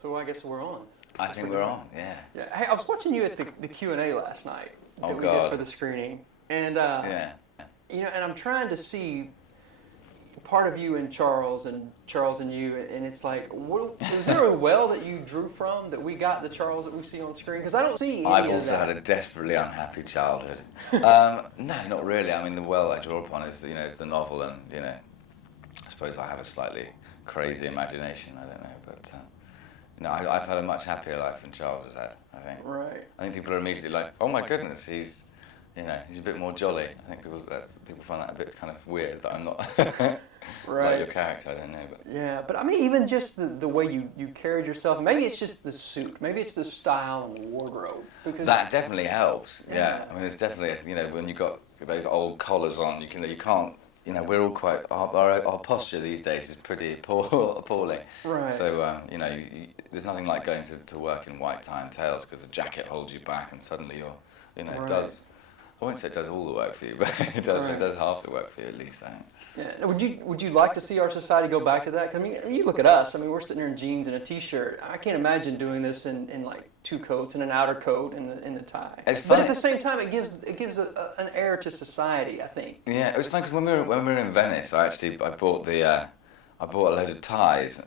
So I guess we're on. I think we're on, yeah. Yeah. Hey, I was watching you at the Q&A last night that we did for the screening. And, and I'm trying to see part of you and Charles and you, and it's like, is there a well that you drew from that we got the Charles that we see on screen? Because I don't see any I've of also that. had a desperately unhappy childhood. No, not really. I mean, the well I draw upon is, is the novel, and, I suppose I have a slightly crazy imagination, I don't know, but, I've had a much happier life than Charles has had, I think. Right. I think people are immediately like, oh my goodness, he's a bit more jolly. I think people find that a bit kind of weird that I'm not like your character, I don't know. But. Yeah, but I mean, even just the way you carried yourself, maybe it's just the suit, maybe it's the style and the wardrobe. Because that definitely helps, yeah. I mean, it's definitely, when you've got those old collars on, you can't, we're all quite, our posture these days is pretty appalling. Right. So, there's nothing like going to work in white tie and tails because the jacket holds you back and suddenly you're, it does. I won't say it does all the work for you, but it does half the work for you at least, I think. Yeah. Would you like to see our society go back to that? 'Cause, I mean, you look at us. I mean, we're sitting there in jeans and a t-shirt. I can't imagine doing this in like two coats and an outer coat and the tie. But at the same time, it gives an air to society, I think. Yeah, it was fun because when we were in Venice, I bought a load of ties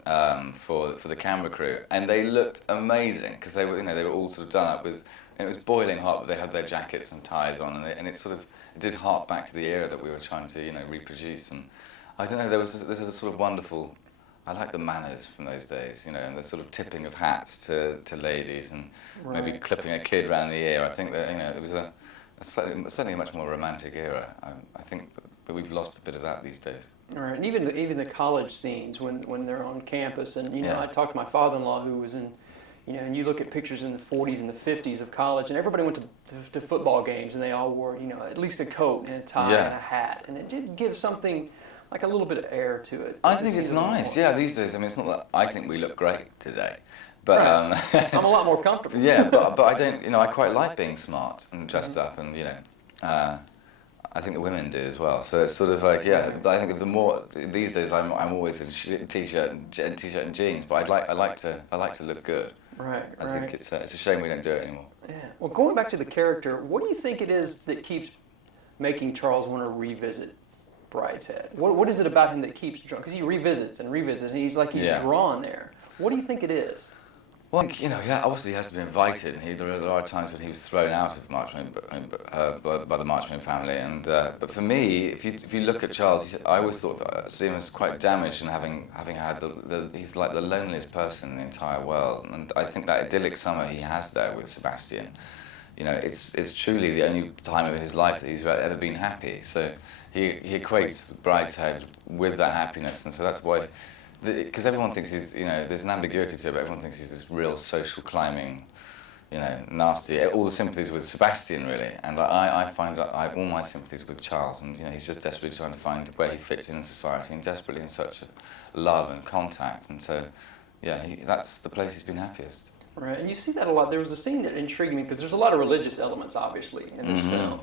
for the camera crew, and they looked amazing because they were all sort of done up with. And it was boiling hot, but they had their jackets and ties on, and it did hark back to the era that we were trying to reproduce. And I don't know, this is a sort of wonderful. I like the manners from those days, and the sort of tipping of hats to ladies, and maybe clipping a kid around the ear. I think that it was certainly a much more romantic era. I think that we've lost a bit of that these days. Right, and even the college scenes when they're on campus, and I talked to my father-in-law who was in. And you look at pictures in the 40s and the 50s of college, and everybody went to football games, and they all wore, at least a coat and a tie and a hat, and it did give something like a little bit of air to it. I think it's nice, these days. I mean, it's not that I think we look great today, but I'm a lot more comfortable. Yeah, but I don't, I quite like being smart and dressed up, and I think the women do as well. So it's sort of like, but I think the more these days, I'm always in t-shirt and jeans, but I like to look good. Right. I think it's a shame we don't do it anymore. Yeah. Well, going back to the character, what do you think it is that keeps making Charles want to revisit Brideshead? What is it about him that keeps drawing? Because he revisits, and he's drawn there. What do you think it is? Well, I think, obviously he has to be invited, and there are times when he was thrown out of Marchmain by the Marchmain family. And but for me, if you look at Charles, I always thought see him as quite damaged, and having had he's like the loneliest person in the entire world. And I think that idyllic summer he has there with Sebastian, it's truly the only time in his life that he's ever been happy. So he equates Brideshead with that happiness, and so that's why. Because everyone thinks he's, there's an ambiguity to it, but everyone thinks he's this real social climbing, nasty, all the sympathies with Sebastian, really. And I find that I have all my sympathies with Charles, and, he's just desperately trying to find where he fits in society, and desperately in such love and contact. And so, that's the place he's been happiest. Right, and you see that a lot. There was a scene that intrigued me, because there's a lot of religious elements, obviously, in this film.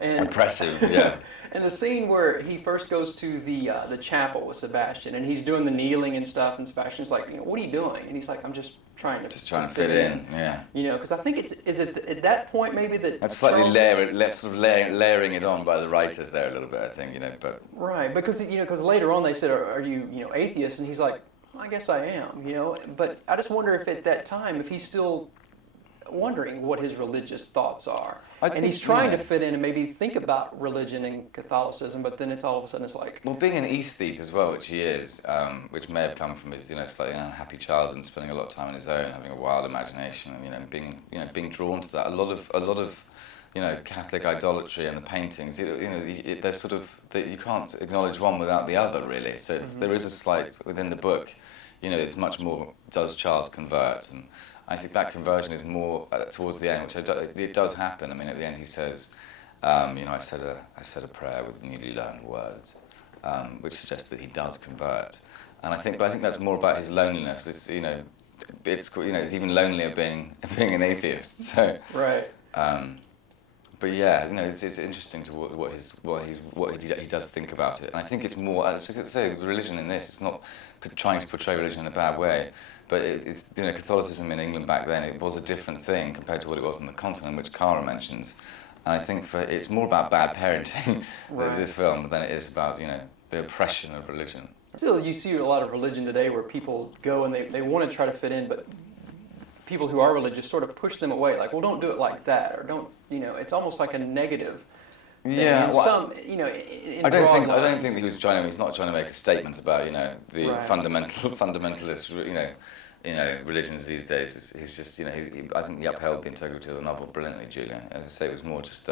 And impressive, yeah. And the scene where he first goes to the chapel with Sebastian, and he's doing the kneeling and stuff, and Sebastian's like, what are you doing? And he's like, I'm just trying to fit in, yeah. Because I think is it at that point maybe that that's slightly layering it on by the writers there a little bit, I think, but right, because because later on they said, are you atheist? And he's like, I guess I am, But I just wonder if at that time if he's still wondering what his religious thoughts are. And he's trying to fit in and maybe think about religion and Catholicism, but then it's all of a sudden it's like... Well, being an aesthete as well, which he is, which may have come from his, slightly unhappy childhood and spending a lot of time on his own, having a wild imagination, and, being drawn to that. A lot of Catholic idolatry and the paintings, they're sort of, you can't acknowledge one without the other, really. So there is a slight, within the book, it's much more, does Charles convert? And I think that conversion is more towards the end, which it does happen. I mean, at the end he says, I said a prayer with newly learned words, which suggests that he does convert. And I think that's more about his loneliness. It's it's even lonelier being an atheist. So right. But yeah, you know, it's interesting to what he does think about it, and I think it's more, as I say, religion in this. It's not trying to portray religion in a bad way, but it's you know, Catholicism in England back then, it was a different thing compared to what it was on the continent, which Cara mentions, and I think it's more about bad parenting this film than it is about, you know, the oppression of religion. Still, you see a lot of religion today where people go and they want to try to fit in, but people who are religious sort of push them away, like, well, don't do it like that, or don't, you know, it's almost like a negative thing. Yeah, well, some, you know, in I don't think that he's not trying to make a statement about, you know, the fundamentalist, you know, religions these days. He's just, you know, I think he upheld the integrity of the novel brilliantly, Julia. As I say, it was more just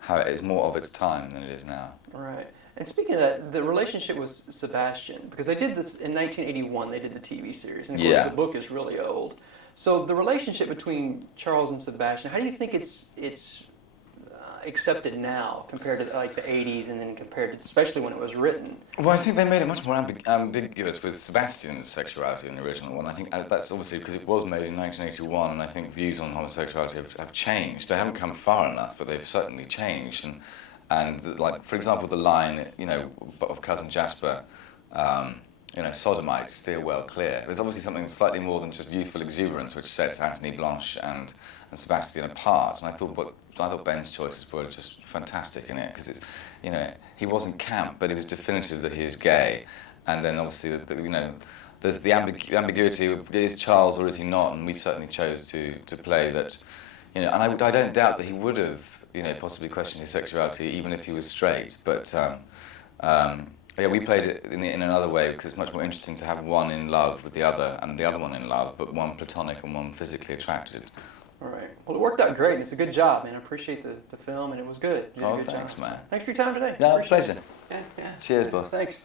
how it is more of its time than it is now. Right. And speaking of that, the relationship with Sebastian, because they did this in 1981, they did the TV series, and of course the book is really old. So the relationship between Charles and Sebastian, how do you think it's accepted now compared to like the 80s, and then compared to, especially when it was written? Well, I think they made it much more ambiguous with Sebastian's sexuality in the original one. I think that's obviously because it was made in 1981, and I think views on homosexuality have changed. They haven't come far enough, but they've certainly changed. And like, for example, the line, you know, of Cousin Jasper, you know, sodomites, steer well clear. There's obviously something slightly more than just youthful exuberance which sets Anthony Blanche and Sebastian apart. And I thought Ben's choices were just fantastic in it, because you know, he wasn't camp, but it was definitive that he is gay. And then obviously, you know, there's the ambiguity of, is Charles or is he not? And we certainly chose to play that, you know. And I don't doubt that he would have, you know, possibly questioned his sexuality even if he was straight. But yeah, we played it in another way, because it's much more interesting to have one in love with the other and the other one in love, but one platonic and one physically attracted. All right. Well, it worked out great. It's a good job, man. I appreciate the film, and it was good. You did a good thanks, job. man. Thanks for your time today. Yeah, pleasure. Yeah. Cheers, boss. Thanks.